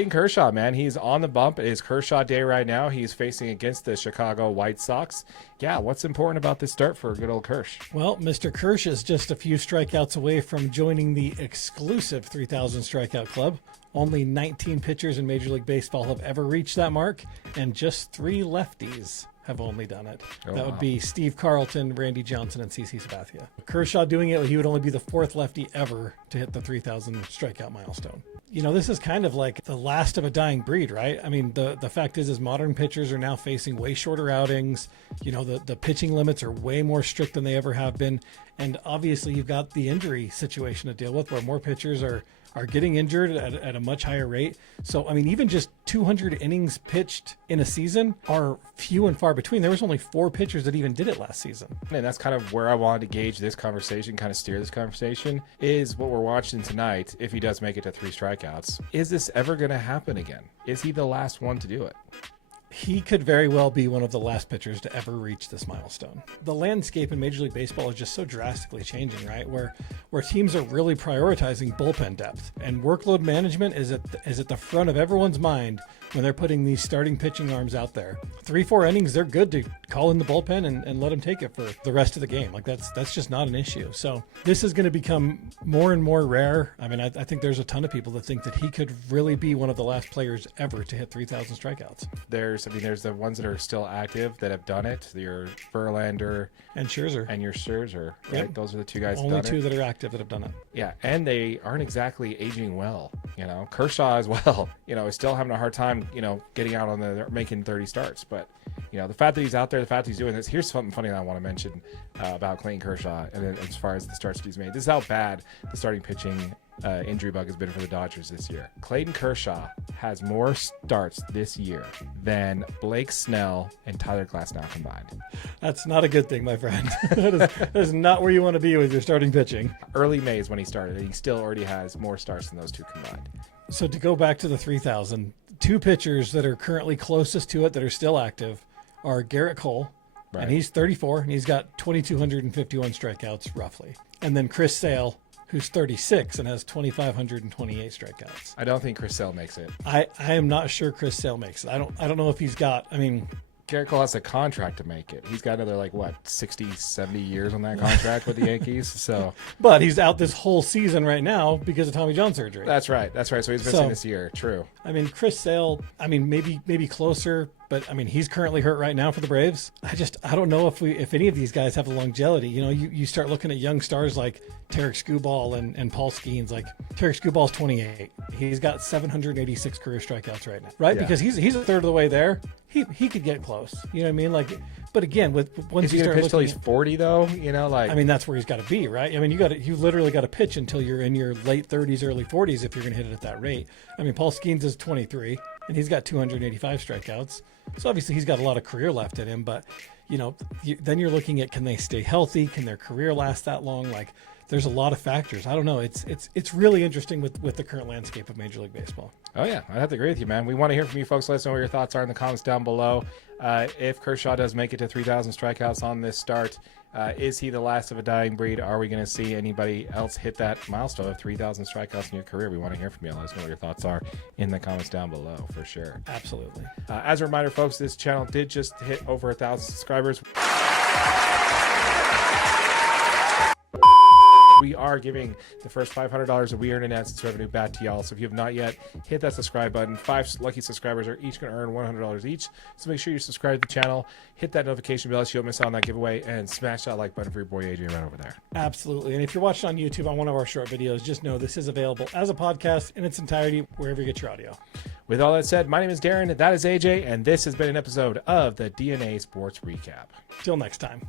Clayton Kershaw, man, he's on the bump. It is Kershaw Day right now. He's facing against the Chicago White Sox. Yeah, what's important about this start for good old Kersh? Well, Mr. Kersh is just a few strikeouts away from joining the exclusive 3,000 strikeout club. Only 19 pitchers in Major League Baseball have ever reached that mark, and just 3 lefties have only done it. That would be Steve Carlton, Randy Johnson, and CC Sabathia. Kershaw doing it, he would only be the 4th lefty ever to hit the 3,000 strikeout milestone. You know, this is kind of like the last of a dying breed, right? I mean, the fact is modern pitchers are now facing way shorter outings. You know, the pitching limits are way more strict than they ever have been. And obviously you've got the injury situation to deal with where more pitchers are getting injured at a much higher rate. So, I mean, even just 200 innings pitched in a season are few and far between. There was only 4 pitchers that even did it last season. And that's kind of where I wanted to gauge this conversation, kind of steer this conversation, is what we're watching tonight. If he does make it to 3 strikeouts, is this ever going to happen again? Is he the last one to do it? He could very well be one of the last pitchers to ever reach this milestone. The landscape in Major League Baseball is just so drastically changing, right? Where teams are really prioritizing bullpen depth, and workload management is at the front of everyone's mind when they're putting these starting pitching arms out there. 3-4 innings, they're good to call in the bullpen and let them take it for the rest of the game. Like that's just not an issue. So this is going to become more and more rare. I mean, I think there's a ton of people that think that he could really be one of the last players ever to hit 3,000 strikeouts. There's the ones that are still active that have done it. Your Verlander and Scherzer. And your Scherzer, right? Yep. Those are the 2 guys that only have done 2 it. that are active that have done it. Yeah, and they aren't exactly aging well. You know, Kershaw as well, you know, is still having a hard time, you know, getting out on making 30 starts. But, you know, the fact that he's out there, the fact that he's doing this, here's something funny that I want to mention about Clayton Kershaw, and then as far as the starts that he's made. This is how bad the starting pitching injury bug has been for the Dodgers this year. Clayton Kershaw has more starts this year than Blake Snell and Tyler Glasnow combined. That's not a good thing, my friend. that is not where you want to be with your starting pitching. Early May is when he started, and he still already has more starts than those 2 combined. So to go back to the 3,000, 2 pitchers that are currently closest to it that are still active are Garrett Cole, right, and he's 34, and he's got 2,251 strikeouts roughly. And then Chris Sale, who's 36 and has 2,528 strikeouts. I don't think Chris Sale makes it. I am not sure Chris Sale makes it. I don't know if he's got, I mean, Garrett Cole has a contract to make it. He's got another 60, 70 years on that contract with the Yankees. So, but he's out this whole season right now because of Tommy John surgery. That's right. So he's missing this year. True. I mean, Chris Sale, I mean, maybe closer, but I mean, he's currently hurt right now for the Braves. I don't know if any of these guys have the longevity. You know, you start looking at young stars like Tarek Skubal and Paul Skeens. Like Tarek Skubal's 28. He's got 786 career strikeouts right now, right? Yeah. Because he's a third of the way there. He could get close. You know what I mean? Like, but again, once you start pitch till he's 40, though, you know, like, I mean, that's where he's got to be, right? I mean, you literally got to pitch until you're in your late 30s, early 40s if you're going to hit it at that rate. I mean, Paul Skeens is 23 and he's got 285 strikeouts. So obviously he's got a lot of career left in him, but you know, then you're looking at, can they stay healthy? Can their career last that long? Like, there's a lot of factors. I don't know. It's really interesting with the current landscape of Major League Baseball. Oh yeah, I have to agree with you, man. We want to hear from you folks. Let us know what your thoughts are in the comments down below. If Kershaw does make it to 3,000 strikeouts on this start, is he the last of a dying breed? Are we going to see anybody else hit that milestone of 3,000 strikeouts in your career? We want to hear from you. Let us know what your thoughts are in the comments down below, for sure. Absolutely. As a reminder, folks, this channel did just hit over 1,000 subscribers. We are giving the first $500 of We Earn in AdSense revenue back to y'all. So if you have not yet, hit that subscribe button. 5 lucky subscribers are each going to earn $100 each. So make sure you subscribe to the channel, hit that notification bell so you don't miss out on that giveaway, and smash that like button for your boy AJ right over there. Absolutely. And if you're watching on YouTube on one of our short videos, just know this is available as a podcast in its entirety wherever you get your audio. With all that said, my name is Darren, that is AJ, and this has been an episode of the DNA Sports Recap. Till next time.